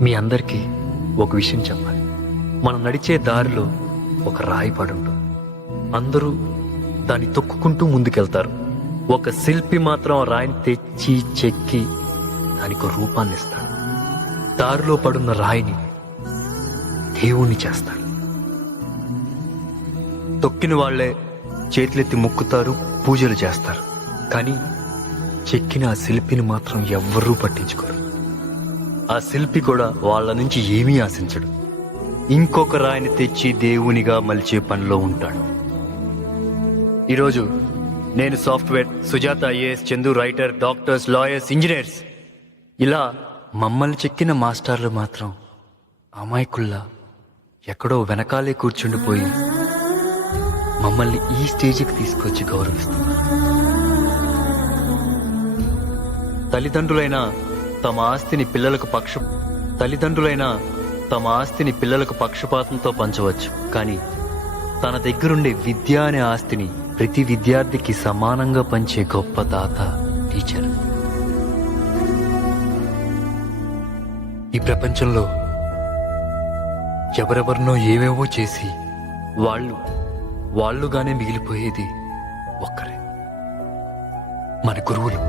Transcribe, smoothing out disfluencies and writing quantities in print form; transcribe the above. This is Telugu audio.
మీ అందరికీ ఒక విషయం చెప్పాలి. మనం నడిచే దారిలో ఒక రాయి పడి ఉంటుంది. అందరూ దాన్ని తొక్కుకుంటూ ముందుకెళ్తారు. ఒక శిల్పి మాత్రం ఆ రాయిని తెచ్చి చెక్కి దానికి ఒక రూపాన్ని ఇస్తాడు. దారిలో పడున్న రాయిని దేవుణ్ణి చేస్తాడు. తొక్కిన వాళ్లే చేతులెత్తి మొక్కుతారు, పూజలు చేస్తారు. కానీ చెక్కిన ఆ శిల్పిని మాత్రం ఎవ్వరూ పట్టించుకోరు. ఆ శిల్పి కూడా వాళ్ళ నుంచి ఏమీ ఆశించడు. ఇంకొక రాయిని తెచ్చి దేవునిగా మలిచే పనిలో ఉంటాడు. ఈరోజు నేను software, Sujatha IAS, Chandu writer, doctors, lawyers, engineers, ఇలా మమ్మల్ని చెక్కిన మాస్టర్లు మాత్రం అమాయకుల్లా ఎక్కడో వెనకాలే కూర్చుండిపోయి మమ్మల్ని ఈ స్టేజికి తీసుకొచ్చి గౌరవిస్తున్నారు. తల్లిదండ్రులైన తమ ఆస్తిని పిల్లలకు పక్షపాతంతో పంచవచ్చు. కానీ తన దగ్గరుండే విద్య అనే ఆస్తిని ప్రతి విద్యార్థికి సమానంగా పంచే గొప్ప దాత టీచర్. ఈ ప్రపంచంలో ఎవరెవరినో ఏవేవో చేసి వాళ్ళుగానే మిగిలిపోయేది ఒక్కరే, మన గురువులు.